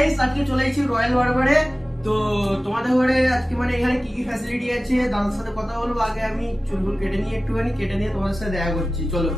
Guys, আজকে চলে এসেছি রয়্যাল বারবারে। তো তোমাদের ঘরে আজকে মানে এখানে কি কি ফ্যাসিলিটি আছে দাদার সাথে কথা বলবো। আগে আমি চুলগুলো কেটে নিয়ে একটুখানি কেটে নিয়ে তোমাদের সাথে দেখা করছি, চলো।